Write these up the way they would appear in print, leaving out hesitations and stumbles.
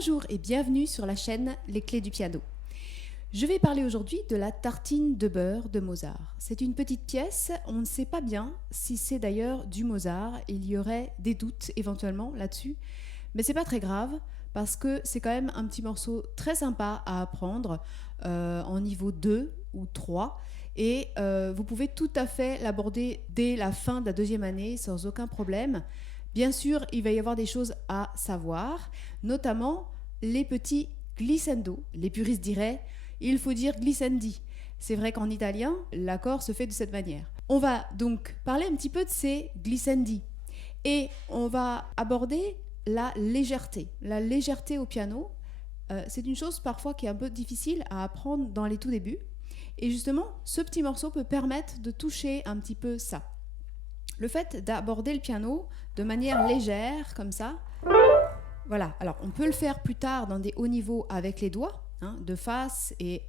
Bonjour et bienvenue sur la chaîne Les Clés du piano. Je vais parler aujourd'hui de la tartine de beurre de Mozart. C'est une petite pièce, on ne sait pas bien si c'est d'ailleurs du Mozart, il y aurait des doutes éventuellement là-dessus, mais c'est pas très grave parce que c'est quand même un petit morceau très sympa à apprendre en niveau 2 ou 3 et vous pouvez tout à fait l'aborder dès la fin de la deuxième année sans aucun problème. Bien sûr, il va y avoir des choses à savoir, notamment les petits glissando. Les puristes diraient, il faut dire glissendi. C'est vrai qu'en italien, l'accord se fait de cette manière. On va donc parler un petit peu de ces glissendi. Et on va aborder la légèreté. La légèreté au piano, c'est une chose parfois qui est un peu difficile à apprendre dans les tout débuts. Et justement, ce petit morceau peut permettre de toucher un petit peu ça. Le fait d'aborder le piano de manière légère, comme ça, voilà. Alors, on peut le faire plus tard dans des hauts niveaux avec les doigts, de face et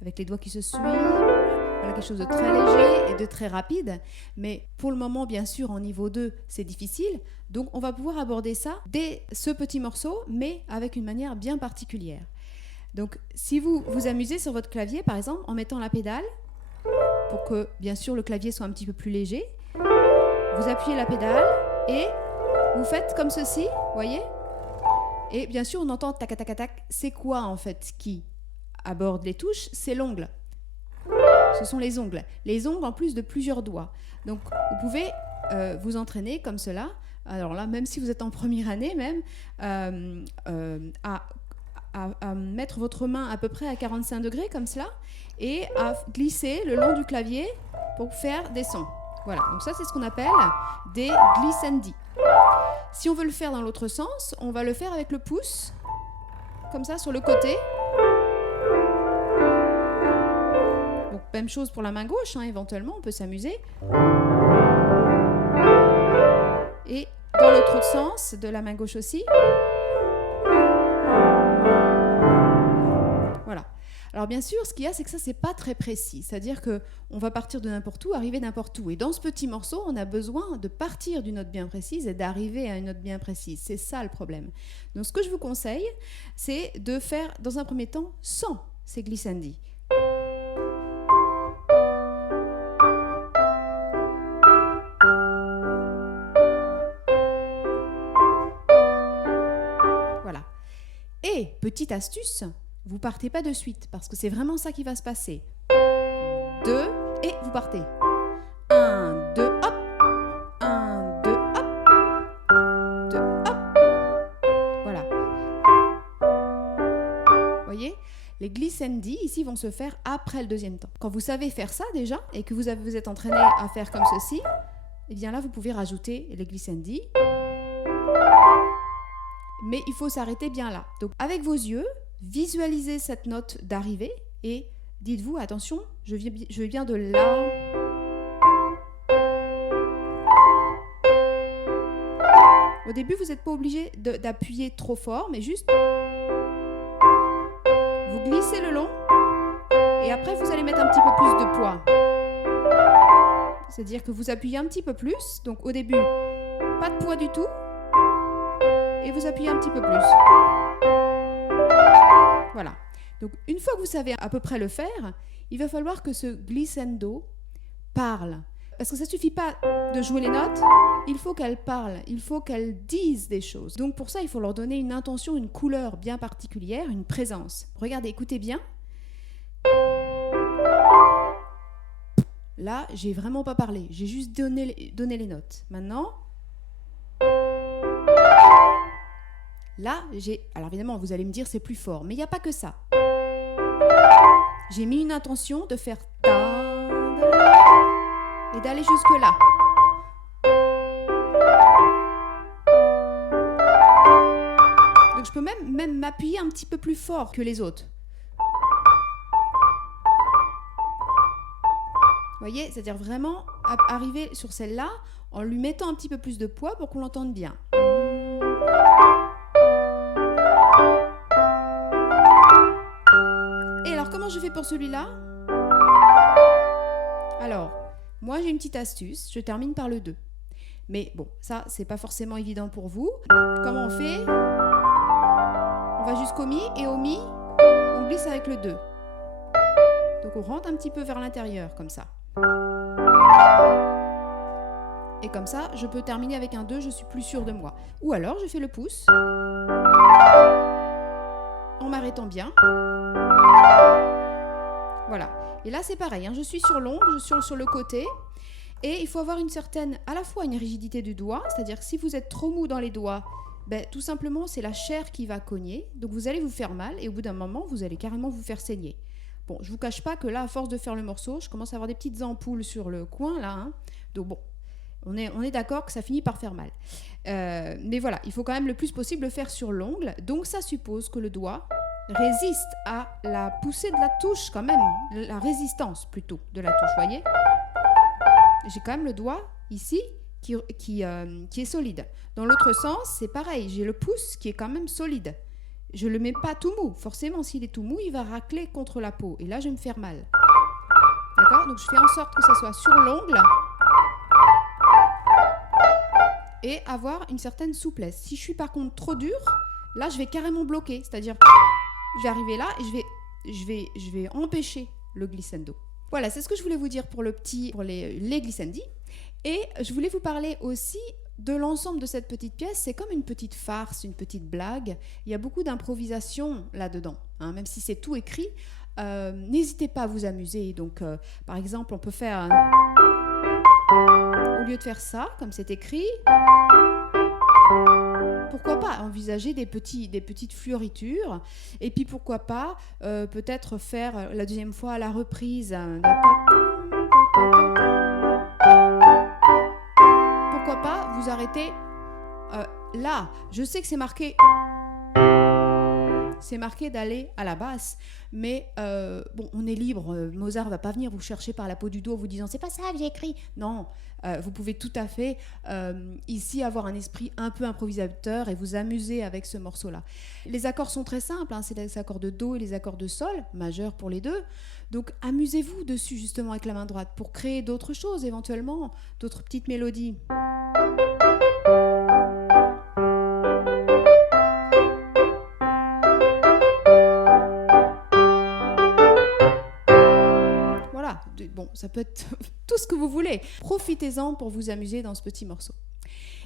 avec les doigts qui se suivent. Voilà, quelque chose de très léger et de très rapide. Mais pour le moment, bien sûr, en niveau 2, c'est difficile. Donc, on va pouvoir aborder ça dès ce petit morceau, mais avec une manière bien particulière. Donc, si vous vous amusez sur votre clavier, par exemple, en mettant la pédale, pour que, bien sûr, le clavier soit un petit peu plus léger, vous appuyez la pédale et vous faites comme ceci, voyez ? Et bien sûr, on entend tac tac tac. C'est quoi en fait qui aborde les touches ? C'est l'ongle. Ce sont les ongles. Les ongles en plus de plusieurs doigts. Donc, vous pouvez vous entraîner comme cela. Alors là, même si vous êtes en première année, même à mettre votre main à peu près à 45 degrés comme cela et à glisser le long du clavier pour faire des sons. Voilà, donc ça c'est ce qu'on appelle des glissendi. Si on veut le faire dans l'autre sens, on va le faire avec le pouce, comme ça sur le côté. Donc même chose pour la main gauche, éventuellement on peut s'amuser. Et dans l'autre sens, de la main gauche aussi. Voilà. Alors bien sûr, ce qu'il y a, c'est que ça, c'est pas très précis. C'est-à-dire qu'on va partir de n'importe où, arriver n'importe où. Et dans ce petit morceau, on a besoin de partir d'une note bien précise et d'arriver à une note bien précise. C'est ça le problème. Donc ce que je vous conseille, c'est de faire, dans un premier temps, sans ces glissandi. Voilà. Et, petite astuce, vous partez pas de suite, parce que c'est vraiment ça qui va se passer. 2, et vous partez. 1, 2, hop. 1, 2, hop. 2, hop. Voilà. Vous voyez ? Les glissandi, ici, vont se faire après le deuxième temps. Quand vous savez faire ça déjà, et que vous êtes entraîné à faire comme ceci, eh bien là, vous pouvez rajouter les glissandi. Mais il faut s'arrêter bien là. Donc, avec vos yeux, visualisez cette note d'arrivée et dites-vous, attention, je viens de là. Au début, vous n'êtes pas obligé d'appuyer trop fort, mais juste vous glissez le long et après, vous allez mettre un petit peu plus de poids. C'est-à-dire que vous appuyez un petit peu plus. Donc, au début, pas de poids du tout. Et vous appuyez un petit peu plus. Voilà. Donc, une fois que vous savez à peu près le faire, il va falloir que ce glissando parle. Parce que ça ne suffit pas de jouer les notes, il faut qu'elles parlent, il faut qu'elles disent des choses. Donc, pour ça, il faut leur donner une intention, une couleur bien particulière, une présence. Regardez, écoutez bien. Là, j'ai vraiment pas parlé, j'ai juste donné les notes. Maintenant... Là, alors évidemment, vous allez me dire c'est plus fort, mais il n'y a pas que ça. J'ai mis une intention de faire ta et d'aller jusque là. Donc je peux même m'appuyer un petit peu plus fort que les autres. Vous voyez, c'est-à-dire vraiment arriver sur celle-là en lui mettant un petit peu plus de poids pour qu'on l'entende bien. Comment je fais pour celui-là ? Alors, moi j'ai une petite astuce, je termine par le 2. Mais bon, ça c'est pas forcément évident pour vous. Comment on fait ? On va jusqu'au mi et au mi, on glisse avec le 2. Donc on rentre un petit peu vers l'intérieur comme ça. Et comme ça, je peux terminer avec un 2, je suis plus sûre de moi. Ou alors, je fais le pouce en m'arrêtant bien. Voilà. Et là, c'est pareil, hein. Je suis sur l'ongle, je suis sur le côté. Et il faut avoir une certaine, à la fois une rigidité du doigt, c'est-à-dire que si vous êtes trop mou dans les doigts, ben, tout simplement, c'est la chair qui va cogner. Donc, vous allez vous faire mal et au bout d'un moment, vous allez carrément vous faire saigner. Bon, je ne vous cache pas que là, à force de faire le morceau, je commence à avoir des petites ampoules sur le coin, là. Hein. Donc, bon, on est d'accord que ça finit par faire mal. Mais voilà, il faut quand même le plus possible le faire sur l'ongle. Donc, ça suppose que le doigt résiste à la poussée de la touche quand même, la résistance plutôt de la touche, voyez. J'ai quand même le doigt ici qui est solide. Dans l'autre sens, c'est pareil, j'ai le pouce qui est quand même solide. Je ne le mets pas tout mou. Forcément, s'il est tout mou, il va racler contre la peau. Et là, je vais me faire mal. D'accord? Donc, je fais en sorte que ça soit sur l'ongle et avoir une certaine souplesse. Si je suis par contre trop dur, là, je vais carrément bloquer. C'est-à-dire, je vais arriver là et je vais empêcher le glissando. Voilà, c'est ce que je voulais vous dire pour les glissandi. Et je voulais vous parler aussi de l'ensemble de cette petite pièce. C'est comme une petite farce, une petite blague. Il y a beaucoup d'improvisation là-dedans, hein, même si c'est tout écrit. N'hésitez pas à vous amuser. Donc, par exemple, on peut faire... Au lieu de faire ça, comme c'est écrit... Pourquoi pas envisager des petites flioritures et puis pourquoi pas peut-être faire la deuxième fois à la reprise. Pourquoi pas vous arrêter là. Je sais que c'est marqué d'aller à la basse, mais bon, on est libre. Mozart va pas venir vous chercher par la peau du dos en vous disant c'est pas ça que j'ai écrit. Non, vous pouvez tout à fait ici avoir un esprit un peu improvisateur et vous amuser avec ce morceau-là. Les accords sont très simples, hein, c'est les accords de do et les accords de sol, majeur pour les deux. Donc amusez-vous dessus justement avec la main droite pour créer d'autres choses éventuellement, d'autres petites mélodies. Bon, ça peut être tout ce que vous voulez. Profitez-en pour vous amuser dans ce petit morceau.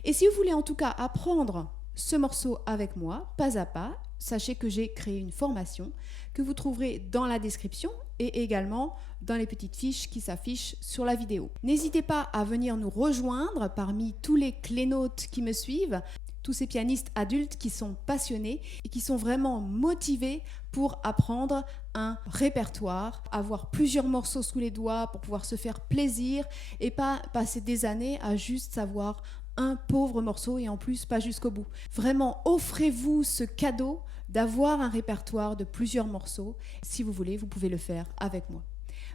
Et si vous voulez en tout cas apprendre ce morceau avec moi, pas à pas, sachez que j'ai créé une formation que vous trouverez dans la description et également dans les petites fiches qui s'affichent sur la vidéo. N'hésitez pas à venir nous rejoindre parmi tous les clénotes qui me suivent, tous ces pianistes adultes qui sont passionnés et qui sont vraiment motivés pour apprendre un répertoire, avoir plusieurs morceaux sous les doigts pour pouvoir se faire plaisir et pas passer des années à juste savoir un pauvre morceau et en plus pas jusqu'au bout. Vraiment, offrez-vous ce cadeau d'avoir un répertoire de plusieurs morceaux. Si vous voulez, vous pouvez le faire avec moi.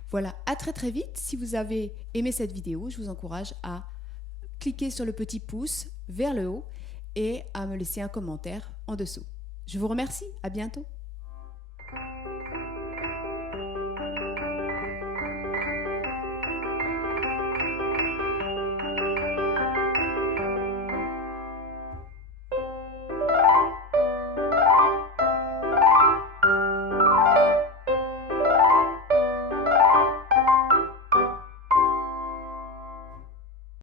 Voilà, à très très vite. Si vous avez aimé cette vidéo, je vous encourage à cliquer sur le petit pouce vers le haut et à me laisser un commentaire en dessous. Je vous remercie, à bientôt.